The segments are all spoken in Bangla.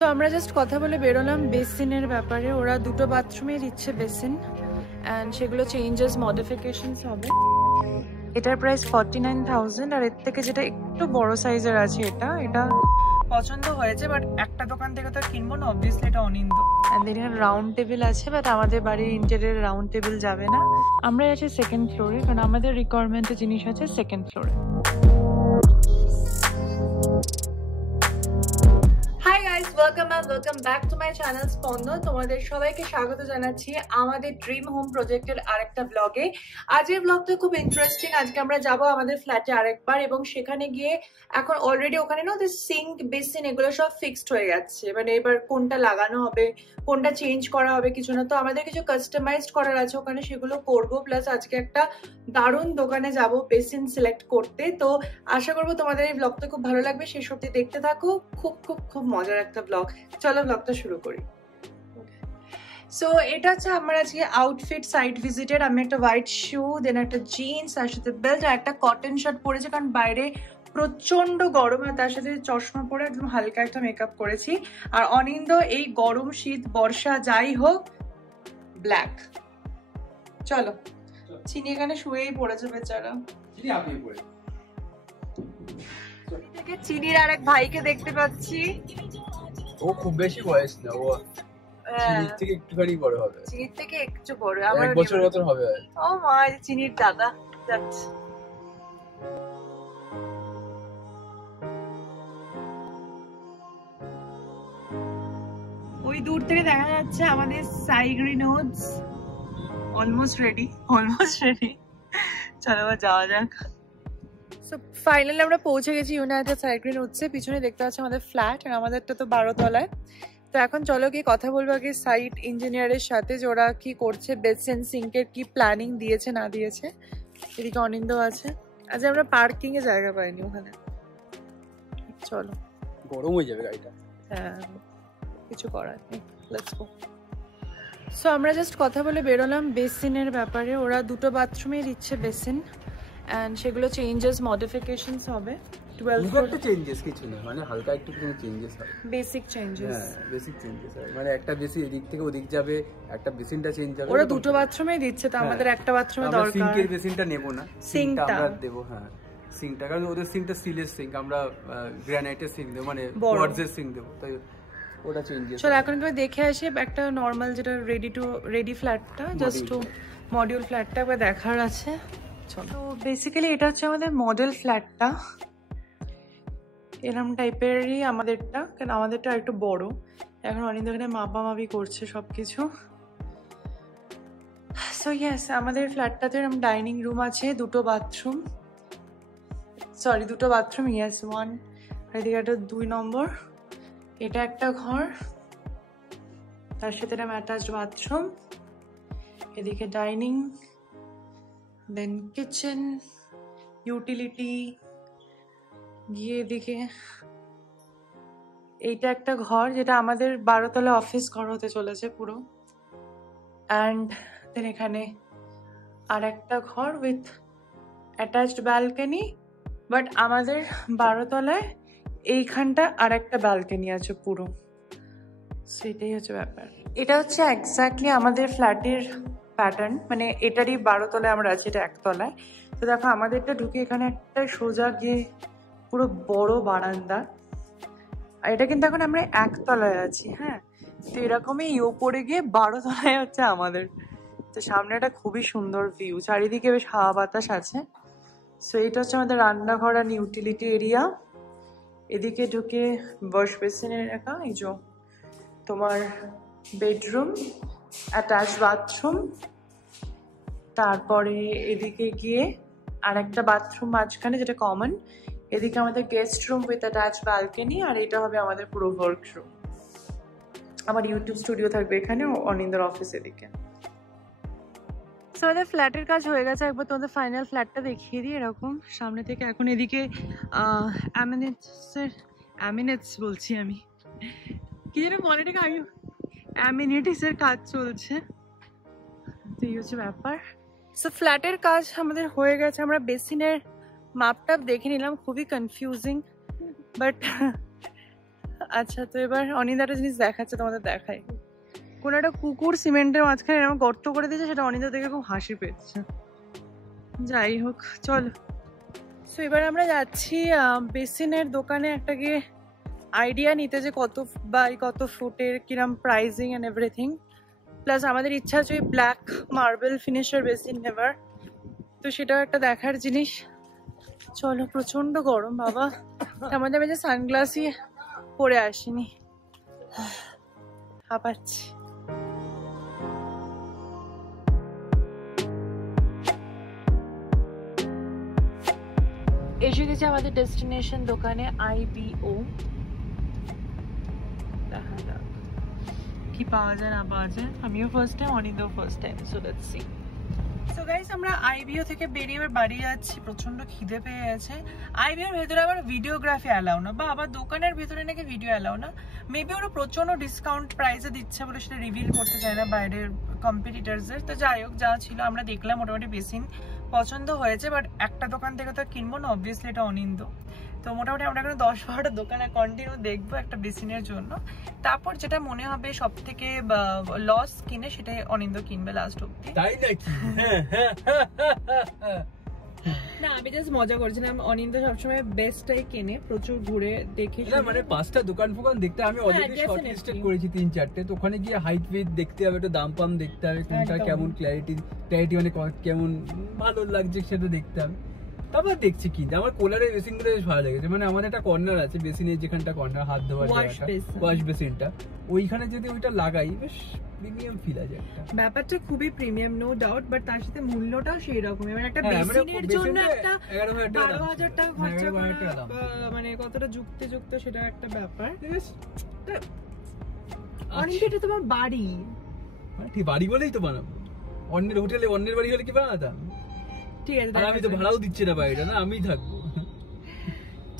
তো আমরা জাস্ট কথা বলে বেরোলাম বেসিনের ব্যাপারে। ওরা দুটো বাথরুমে দিচ্ছে বেসিন অ্যান্ড সেগুলো চেঞ্জেস মডিফিকেশনস হবে। এটার প্রাইস 49,000 আর এর থেকে যেটা একটু বড় সাইজের আছে এটা পছন্দ হয়েছে, বাট একটা দোকান থেকে তো কিনবো না, অবভিয়াসলি এটা অনিন্দ। অ্যান্ড এখানে রাউন্ড টেবিল আছে, বাট আমাদের বাড়ির ইন্টেরিয়র রাউন্ড টেবিল যাবে না। আমরা আছি সেকেন্ড ফ্লোরে, কারণ আমাদের রিকোয়ারমেন্টের জিনিস আছে সেকেন্ড ফ্লোরে। Hi guys, welcome back to my channel স্পন্দন। তোমাদের সবাইকে স্বাগত জানাচ্ছি আমাদের ড্রিম হোম প্রজেক্টের আরেকটা ব্লগে। আজকের ব্লগটা খুব ইন্টারেস্টিং। আজকে আমরা যাব আমাদের ফ্ল্যাটে আরেকবার, এবং সেখানে গিয়ে এখন অলরেডি ওখানে না ওদের সিঙ্ক বেসিন এগুলো সব ফিক্সড হয়ে যাচ্ছে। মানে এবার কোনটা লাগানো হবে, কোনটা চেঞ্জ করা হবে কিছু না, তো আমাদের কিছু কাস্টমাইজড করার আছে ওখানে, সেগুলো করবো। প্লাস আজকে একটা দারুণ দোকানে যাব বেসিন সিলেক্ট করতে। তো আশা করবো তোমাদের এই ব্লগটা খুব ভালো লাগবে, শেষ অবধি দেখতে থাকো। খুব মজার একটা ব্লগ। চলো ব্লগটা শুরু করি। সো এটা হচ্ছে আমার আজকে আউটফিট সাইট ভিজিটের। আমি একটা হোয়াইট শু, দেন একটা জিন্স, তার সাথে বেল্ট আর একটা কটন শার্ট পরেছি, কারণ বাইরে প্রচন্ড গরম, আর তার সাথে চশমা পরে একদম হালকা একটা মেকআপ করেছি। আর অনিন্দ এই গরম শীত বর্ষা যাই হোক ব্ল্যাক। চলো, চিনি এখানে শুয়েই পড়েছে বেচারা। চিনির আর এক ভাইকে দেখতে পাচ্ছি। ও খুব বেশি বয়স না, ও চিনির থেকে একটুখানি বড় হবে। চিনির থেকে একটু বড়, আমার 1 বছর মতন হবে। ও মা, চিনির দাদা। যাচ্ছে ওই দূর থেকে দেখা যাচ্ছে আমাদের সাইগ্রি নোটস অলমোস্ট রেডি। চলো এবার যাওয়া যাক। সো ফাইনালি আমরা পৌঁছে গেছি ইউনাইটেড সাইগ্রি নোটসে। পিছনে দেখতে পাচ্ছি আমাদের ফ্ল্যাট, আর আমাদেরটা তো 12 তলায়। তো এখন চলো গিয়ে কথা বলবো আগে সাইট ইঞ্জিনিয়ারের সাথে, যে ওরা কি করছে, বেসিন সিঙ্কের কি প্ল্যানিং দিয়েছে না দিয়েছে। এদিকে অনিন্দ আছে। আজ আমরা পার্কিং এ জায়গা পাইনি ওখানে। চলো, গরম হয়ে যাবে গাড়িটা। হ্যাঁ, কিছু করার নেই, লেটস গো। সো আমরা জাস্ট কথা বলে বেরোলাম বেসিনের ব্যাপারে। ওরা দুটো বাথরুমে দিচ্ছে বেসিন অ্যান্ড সেগুলো চেঞ্জেস মডিফিকেশনস হবে। 12 একটা চেঞ্জেস কিছু না, মানে হালকা একটু কিছু চেঞ্জেস হয়, বেসিক চেঞ্জেস। হ্যাঁ বেসিক চেঞ্জেস হয়, মানে একটা বেসিন এদিক থেকে ওদিক যাবে, একটা বেসিনটা চেঞ্জ হবে। ওরা দুটো বাথরুমেই দিচ্ছে, তো আমাদের একটা বাথরুমে দরকার। সিঙ্কের বেসিনটা নেব না, সিঙ্কটা আমরা দেব। হ্যাঁ সিঙ্কটা, কারণ ওদের সিঙ্কটা স্টিলের সিঙ্ক, আমরা গ্রানাইটের সিঙ্ক দেব, মানে কোয়ার্টজের সিঙ্ক দেব, তাই ওটা চেঞ্জেস। চলো এখন একবার দেখে আসি একটা নরমাল যেটা রেডি ফ্ল্যাটটা, জাস্ট মডিউল ফ্ল্যাটটা একবার দেখার আছে। চলো, তো বেসিক্যালি এটা হচ্ছে আমাদের মডেল ফ্ল্যাটটা। এরকম টাইপেরই আমাদেরটা, কারণ আমাদেরটা একটু বড়। এখন অনিন্দ এখানে মাপামাপি করছে সবকিছু। সো ইয়েস, আমাদের ফ্ল্যাটটাতে এরকম ডাইনিং রুম আছে, দুটো বাথরুম, ইয়েস 1, এদিকে একটা 2 নম্বর, এটা একটা ঘর, তার সাথে এরকম অ্যাটাচড বাথরুম, এদিকে ডাইনিং, দেন কিচেন, ইউটিলিটি, গিয়ে এদিকে এইটা একটা ঘর, যেটা আমাদের 12 তলা অফিস ঘর হতে চলেছে পুরো। অ্যান্ড দেন এখানে আর একটা ঘর উইথ অ্যাটাচড ব্যালকনি, বাট আমাদের 12 তলায় এইখানটা আর একটা ব্যালকনি আছে পুরো। সেটাই হচ্ছে ব্যাপার। এটা হচ্ছে এক্স্যাক্টলি আমাদের ফ্ল্যাটের প্যাটার্ন, মানে এটারই 12 তলায় আমরা আছি, এটা 1 তলায়। তো দেখো আমাদেরটা ঢুকে এখানে একটা সোজা গিয়ে পুরো বড় বারান্দা, আর এটা কিন্তু এখন আমরা 1 তলায় আছি। হ্যাঁ, তো এরকমই ওপরে গিয়ে 12 তলায় হচ্ছে আমাদের। তো সামনে একটা খুবই সুন্দর ভিউ, চারিদিকে বেশ হাওয়া বাতাস আছে। সো এটা হচ্ছে আমাদের রান্নাঘর আর ইউটিলিটি এরিয়া। এদিকে ঢুকে ওয়াশ বেসিনের একা, এই যে তোমার বেডরুম, অ্যাটাচ বাথরুম, তারপরে এদিকে গিয়ে আর একটা বাথরুম মাঝখানে যেটা কমন, এদিকে আমাদের guest room with attach balcony, আর এটা হবে আমাদের পুরো ওয়ার্করুম। আমার ইউটিউব স্টুডিও থাকবে এখানে, অনিন্দের অফিস এদিকে। আমাদের ফ্ল্যাটের কাজ হয়ে গেছে, একবার তোমাদের ফাইনাল ফ্ল্যাটটা দেখিয়ে দিই এরকম সামনে থেকে। এখন এদিকে অ্যামিনেটস বলছি আমি, কি যেন বলে এটাকে, আমি অ্যামিনিটিসের কাজ চলছে। তো এই হচ্ছে ব্যাপার। সো ফ্ল্যাটের কাজ আমাদের হয়ে গেছে। আমরা বেসিনের মাপটাপ দেখে নিলাম, খুবই কনফিউজিং, বাট আচ্ছা, তো এবার অনিন্দা একটা জিনিস দেখাচ্ছে, তোমাদের দেখাই। কোন একটা কুকুর সিমেন্টের মাঝখানে এরকম গর্ত করে দিয়েছে, সেটা অনিন্দা দেখে খুব হাসি পেয়েছে। যাই হোক, চলো। সো এবার আমরা যাচ্ছি বেসিনের দোকানে একটা গিয়ে আইডিয়া নিতে, যে কত বাই কত ফুটের, কিরম প্রাইসিং এন্ড এভরিথিং। প্লাস আমাদের ইচ্ছা আছে ওই ব্ল্যাক মার্বেল ফিনিশের বেসিন নেবার, তো সেটাও একটা দেখার জিনিস। চলো, প্রচন্ড গরম বাবা, আমাদের আমি যে সানগ্লাসই পরে আসিনি, হাঁপাচ্ছি। এসে গেছে আমাদের ডেস্টিনেশন দোকানে, IBO। দেখা যাক কি পাওয়া যায় না পাওয়া যায়। আমিও ফার্স্ট টাইম, অনিন্দাও first time, so let's see. So guys, আমরা IBO থেকে বেরিয়ে এবার বাড়ি যাচ্ছি, প্রচন্ড খিদে পেয়ে গেছে। IBO এর ভেতরে আবার ভিডিওগ্রাফি অ্যালাউ না, বা আবার দোকানের ভেতরে নাকি ভিডিও অ্যালাউ না। মেবি ওরা প্রচন্ড ডিসকাউন্ট প্রাইসে দিচ্ছে বলে সেটা রিভিল করতে চায় না বাইরের কম্পিটিটার্সদের। তো যাই হোক, যা ছিল আমরা দেখলাম, মোটামুটি বেসিন পছন্দ হয়েছে, বাট একটা দোকান থেকে তো কিনবো না, অবভিয়াসলি এটা অনিন্দ। তো মোটামুটি আমরা এখন 10-12টা দোকানে কন্টিনিউ দেখবো একটা বেসিনের জন্য। তারপর যেটা মনে হবে সব থেকে লস কিনে, সেটাই অনিন্দ কিনবে লাস্ট অব্দি। তাই নাকি? না, আমি জাস্ট মজা করছিলাম। অনিন্দ সবসময় বেস্টটাই কেনে, প্রচুর ঘুরে দেখে। না মানে 5টা দোকান ফোকান দেখতে আমি অলরেডি শর্ট লিস্টেড করেছি 3-4টে। তো ওখানে গিয়ে হাইট ওয়েট দেখতে হবে, একটু দাম পাম দেখতে হবে, কোনটা কেমন ক্ল্যারিটি মানে কেমন ভালো লাগছে সেটা দেখতে হবে। তারপর দেখছি কিনতে। আমার কোলারের বেসিনগুলো বেশ ভালো লেগেছে। মানে আমাদের একটা কর্নার আছে বেসিনের, যেখানটা কর্নার হাত ধোয়ার জায়গাটা, ওয়াশ বেসিনটা, ওইখানে যদি ওইটা লাগাই বেশ প্রিমিয়াম ফিল আছে একটা। ব্যাপারটা খুবই প্রিমিয়াম, নো ডাউট, বাট তার সাথে মূল্যটাও সেই রকম। মানে একটা বেসিনের জন্য একটা 12,000 টাকা খরচা করা, মানে কতটা যুক্ত সেটা একটা ব্যাপার। অনেক, এটা তোমার বাড়ি, ঠিক বাড়ি বলেই তো বানাবো। অন্যের হোটেলে অন্যের বাড়ি হলে কি বানাতাম? ঠিক আছে, আমি তো ভাড়াও দিচ্ছি না বাড়িটা, না আমিই থাকবো।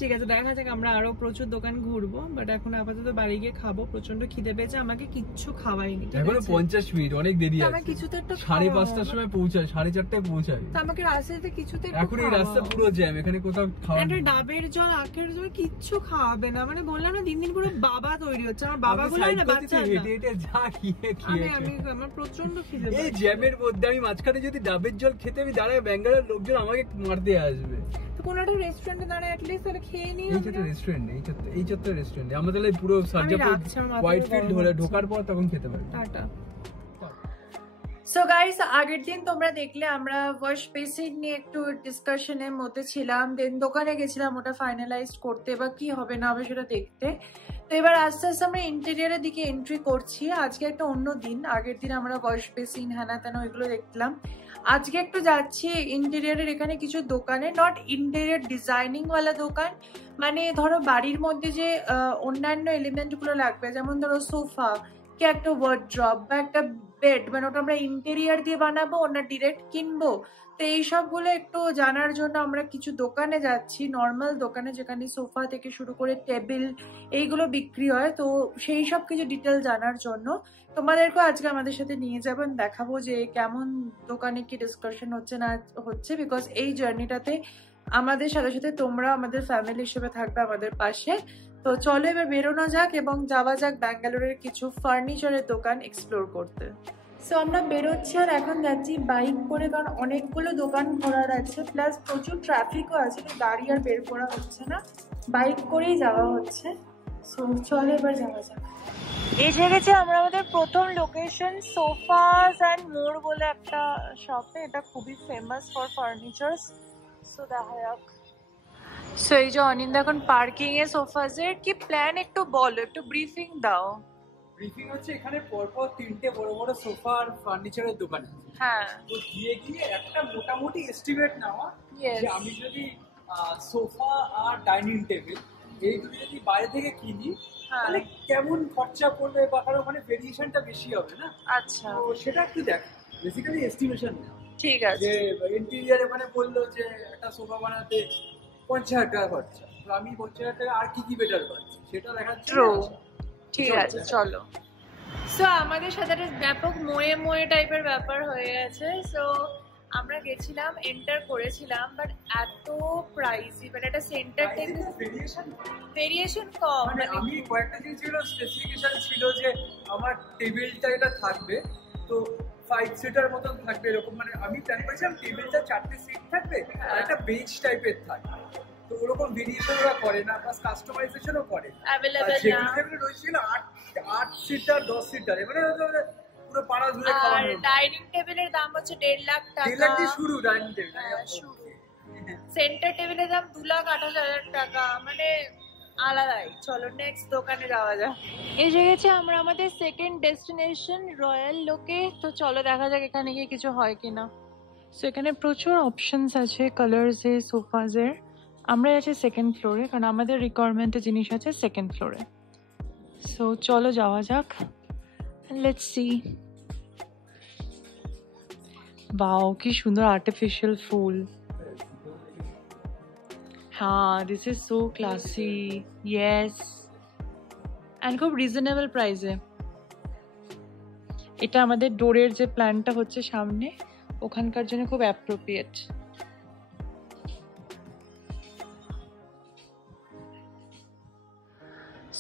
ঠিক আছে, দেখা যাক। আমরা আরো প্রচুর দোকান ঘুরবো, বাট এখন আপাতত বাড়ি গিয়ে খাবো। প্রচন্ড খিদে পেয়েছে, আমাকে কিচ্ছু খাওয়াইনি। এখনো 50 মিনিট, অনেক দেরি আছে। কিছুতে একটা 5:30টার সময় পৌঁছায়, 4:30টায় পৌঁছায়। তো আমাকে রাস্তাতে কিছুতে এখন এই রাস্তা পুরো জ্যাম, এখানে কোথাও খাওয়া, একটা ডাবের জল, আখের জল কিচ্ছু খাওয়াবে না। মানে বললাম না, দিন দিন পুরো বাবা তৈরি হচ্ছে। আমার বাবা গুলো না বাচ্চা, হেঁটে হেঁটে যা খেয়ে আমার প্রচন্ড খিদে। এই জ্যামের মধ্যে আমি মাঝখানে যদি ডাবের জল খেতে আমি দাঁড়ায়, ব্যাঙ্গালোর লোকজন আমাকে মারতে আসবে। কোনো একটা রেস্টুরেন্টে দাঁড়ায় অ্যাটলিস্ট তাহলে খেয়ে নিই। এই চত্বর রেস্টুরেন্ট, এই চত্বর রেস্টুরেন্ট আমরা তাহলে পুরো সার্জাপুর হোয়াইটফিল্ড ধরে ঢোকার পর তখন খেতে পারি। টাটা। সো গাইস, আগের দিন তোমরা দেখলে আমরা ওয়াশ বেসিন নিয়ে একটু ডিসকাশনের মধ্যে ছিলাম, দেন দোকানে গেছিলাম ওটা ফাইনালাইজ করতে বা কি হবে না হবে সেটা দেখতে। তো এবার আস্তে আস্তে আমরা ইন্টেরিয়ারের দিকে এন্ট্রি করছি। আজকে একটা অন্য দিন, আগের দিন আমরা ওয়াশ বেসিন হ্যানা ত্যানা ওইগুলো দেখলাম। আজকে একটু যাচ্ছি ইন্টেরিয়ারের এখানে কিছু দোকানে, নট ইন্টেরিয়ার ডিজাইনিং ওয়ালা দোকান, মানে ধরো বাড়ির মধ্যে যে অন্যান্য এলিমেন্টগুলো লাগবে, যেমন ধরো সোফা কি একটা ওয়ার্ড্রপ বা একটা বেড, মানে ওটা আমরা ইন্টেরিয়ার দিয়ে বানাবো না ডিরেক্ট কিনবো। তো এই সবগুলো একটু জানার জন্য আমরা কিছু দোকানে যাচ্ছি, নর্মাল দোকানে, যেখানে সোফা থেকে শুরু করে টেবিল এইগুলো বিক্রি হয়। তো সেই সব কিছু ডিটেল জানার জন্য তোমাদেরকেও আজকে আমাদের সাথে নিয়ে যাবেন, দেখাবো যে কেমন দোকানে কি ডিসকাশন হচ্ছে না হচ্ছে, বিকজ এই জার্নিটাতে আমাদের সাথে সাথে তোমরা আমাদের ফ্যামিলি হিসেবে থাকবে আমাদের পাশে। তো চলো এবার বেরোনো যাক এবং যাওয়া যাক ব্যাঙ্গালোরের কিছু ফার্নিচারের দোকান এক্সপ্লোর করতে। সো আমরা বেরোচ্ছি আর এখন যাচ্ছি বাইক করে, কারণ অনেকগুলো দোকান ঘোরার আছে, প্লাস প্রচুর ট্রাফিকও আছে, তো গাড়ি আর বের করা হচ্ছে না, বাইক করেই যাওয়া হচ্ছে। সো চলো এবার যাওয়া যাক। এসে গেছে আমরা আমাদের প্রথম লোকেশন, সোফাস অ্যান্ড মোর বলে একটা শপে। এটা খুবই ফেমাস ফর ফার্নিচার্স। সো দেখা যাক। সো এই যে অনিন্দ এখন পার্কিং এ সোফাসের কি প্ল্যান একটু বলো, একটু ব্রিফিং দাও। ব্রিফিং হচ্ছে এখানে পরপর 3টে বড় বড় সোফা আর ফার্নিচারের দোকান আছে। হ্যাঁ, তো গিয়ে একটা মোটামুটি এস্টিমেট নেওয়া যে আমি যদি সোফা আর ডাইনিং টেবিল এই দুটো যদি বাইরে থেকে কিনি তাহলে কেমন খরচা পড়বে, বা কারণ ওখানে ভেরিয়েশনটা বেশি হবে না। আচ্ছা, তো সেটা একটু দেখ, বেসিক্যালি এস্টিমেশন নেওয়া। ঠিক আছে, যে ইন্টেরিয়ারে মানে বললো যে একটা সোফা বানাতে 50,000 টাকা খরচা, তো আমি 50,000 টাকা আর কি বেটার পাচ্ছি সেটা দেখাচ্ছি। ঠিক আছে, চলো। সো আমাদের সাথে একটা ব্যাপক মোয়ে টাইপের ব্যাপার হয়ে গেছে। সো আমরা গেছিলাম, এন্টার করেছিলাম, বাট এত প্রাইসি, মানে একটা সেন্টার টেবিল ভেরিয়েশন কম। মানে আমি কয়েকটা জিনিস ছিল স্পেসিফিকেশন ছিল যে আমার টেবিলটা এটা থাকবে, তো 5 সিটার মতন থাকবে এরকম, মানে আমি প্ল্যান করেছিলাম টেবিলটা 4টে সিট থাকবে আর একটা বেঞ্চ টাইপের থাকবে, তো ওরকম ভেরিয়েশন ওরা করে না, প্লাস কাস্টমাইজেশনও করে অ্যাভেলেবল না। যেগুলো রয়েছিল 8 সিটার 10 সিটার, মানে পুরো পাড়া ধরে খাওয়া। আর ডাইনিং টেবিলের দাম হচ্ছে 1.5 লাখ টাকা। 1.5 লাখ দিয়ে শুরু ডাইনিং টেবিল, শুরু। সেন্টার টেবিলের দাম 2,28,000 টাকা, মানে আলাদাই। চলো নেক্সট দোকানে যাওয়া যাক। এসে গেছে আমরা আমাদের সেকেন্ড ডেস্টিনেশন রয়্যাল লোকে। তো চলো দেখা যাক এখানে গিয়ে কিছু হয় কিনা। সো এখানে প্রচুর অপশনস আছে কালার্সে, সোফাজের। আমরা আছি সেকেন্ড ফ্লোরে, কারণ আমাদের রিকোয়ারমেন্টের জিনিস আছে সেকেন্ড ফ্লোরে। সো চলো যাওয়া যাক, লেটস সি। वाओ কি সুন্দর আর্টিফিশিয়াল ফুল। হ্যাঁ, this is so classy. Yes, and খুব রিজনেবল প্রাইসে। এটা আমাদের ডোরের যে প্ল্যানটা হচ্ছে সামনে, ওখানকার জন্য খুব অ্যাপ্রোপ্রিয়েট।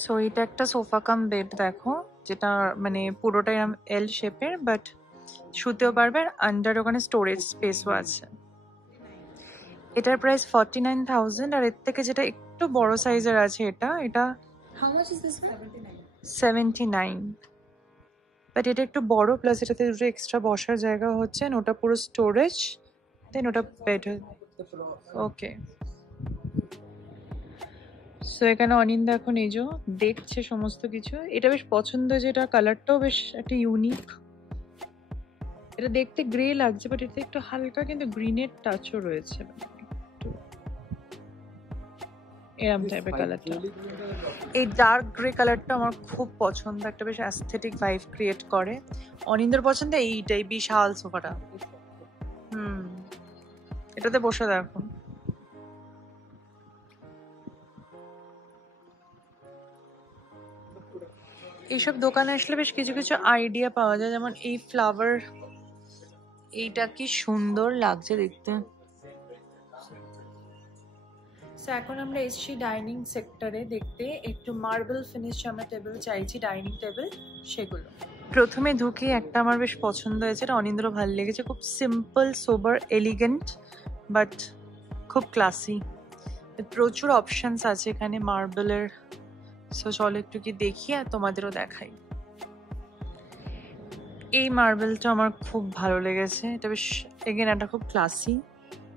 সো এটা একটা সোফা কাম বেড দেখো, যেটা মানে পুরোটাই এল শেপের, বাট শুতেও পারবে, আর আন্ডার ওখানে স্টোরেজ স্পেসও আছে। এটার প্রাইস 49,000, আর এর থেকে যেটা একটু বড় সাইজের আছে এটা How much is this one? 79, but এটা একটু বড়, প্লাস এটাতে দুটো এক্সট্রা বসার জায়গা হচ্ছে, ওটা পুরো স্টোরেজ, দেন ওটা বেড। ওকে, সো এখানে অনিন্দা এখন এই যে দেখছে সমস্ত কিছু। এটা বেশ পছন্দ, যেটা কালারটাও বেশ একটা ইউনিক। এটা দেখতে গ্রে লাগছে, বাট এতে একটু হালকা কিন্তু গ্রিনের টাচও রয়েছে, এরকম টাইপের কালারটা। এই ডার্ক গ্রে কালারটা আমার খুব পছন্দ, একটা বেশ অ্যাস্থেটিক ভাইব ক্রিয়েট করে। অনিন্দর পছন্দ এইটাই, বিশাল সোফাটা। এটাতে বসে দেখো। এইসব দোকানে আসলে বেশ কিছু কিছু আইডিয়া পাওয়া যায়, যেমন এই ফ্লাওয়ার, এইটা কি সুন্দর লাগছে দেখতে। এখন আমরা এসেছি ডাইনিং সেক্টরে দেখতে, একটু মার্বেল ফিনিশ আমরা টেবিল চাইছি, ডাইনিং টেবিল সেগুলো। প্রথমে ঢুকে একটা আমার বেশ পছন্দ হয়েছে, এটা অনিন্দ্র ভালো লেগেছে। খুব সিম্পল, সোবার, এলিগেন্ট, বাট খুব ক্লাসি। প্রচুর অপশনস আছে এখানে মার্বেলের। সো চলো একটু কি দেখি আর তোমাদেরও দেখাই। এই মার্বেলটা আমার খুব ভালো লেগেছে, এটা বেশ এগেন একটা খুব ক্লাসি।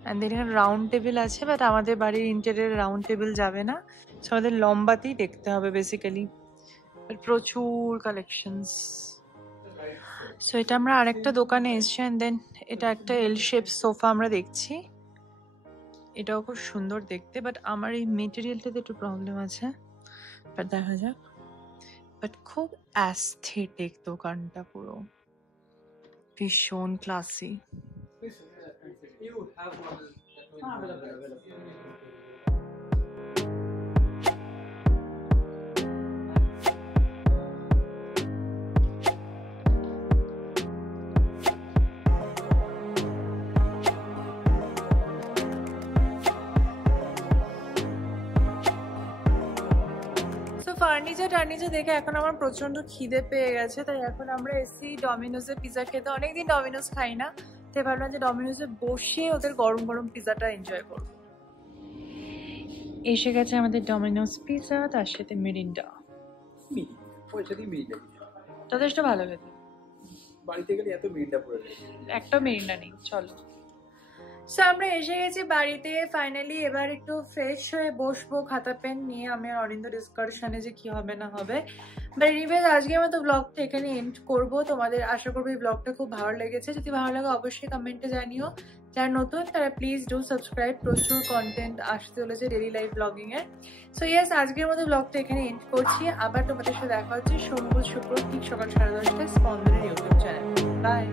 অ্যান্ড দেন এখানে রাউন্ড টেবিল আছে, বাট আমাদের বাড়ির ইন্টেরিয়ার রাউন্ড টেবিল যাবে না, সো আমাদের লম্বাতেই দেখতে হবে বেসিক্যালি। প্রচুর কালেকশনস। সো এটা আমরা আরেকটা দোকানে এসছি, অ্যান্ড দেন এটা একটা এল শেপ সোফা আমরা দেখছি। এটাও খুব সুন্দর দেখতে, বাট আমার এই মেটেরিয়ালটাতে একটু প্রবলেম আছে, বাট দেখা যাক। বাট খুব অ্যাস্থেটিক দোকানটা, পুরো ভীষণ ক্লাসি। ফার্নিচার দেখে এখন আমার প্রচন্ড খিদে পেয়ে গেছে, তাই এখন আমরা এসি ডমিনোজে পিজা খেতে। অনেকদিন ডমিনোজ খাই না, তাই ভাবলাম যে ডমিনোজে বসে ওদের গরম গরম পিজাটা এনজয় করব। এসে গেছে আমাদের ডমিনোজ পিজা, তার সাথে মিরিন্ডা। যথেষ্ট ভালো খেতে। বাড়িতে গেলে এত মিরিন্ডা পড়ে যায়, একটা মিরিন্ডা নেই। চলো, সো আমরা এসে গেছি বাড়িতে ফাইনালি। এবার একটু ফ্রেশ হয়ে বসবো, খাতা পেন নিয়ে আমি আর অরিন্দ ডিসকাশনে যে কি হবে না হবে। বাট এনিওয়েজ আজকে মতো ব্লগটা এখানে এন্ড করবো। তোমাদের আশা করবো এই ব্লগটা খুব ভালো লেগেছে। যদি ভালো লাগে অবশ্যই কমেন্টে জানিও। যারা নতুন তারা প্লিজ ডু সাবস্ক্রাইব, প্রচুর কন্টেন্ট আসতে চলেছে ডেইলি লাইফ ব্লগিং এর। সো ইয়েস, আজকের মতো ব্লগটা এখানে এন্ড করছি। আবার তোমাদের সাথে দেখা হচ্ছে সোম, বুধ, শুক্র ঠিক সকাল 10:30টায় স্পন্দনের ইউটিউব চ্যানেল। বাই।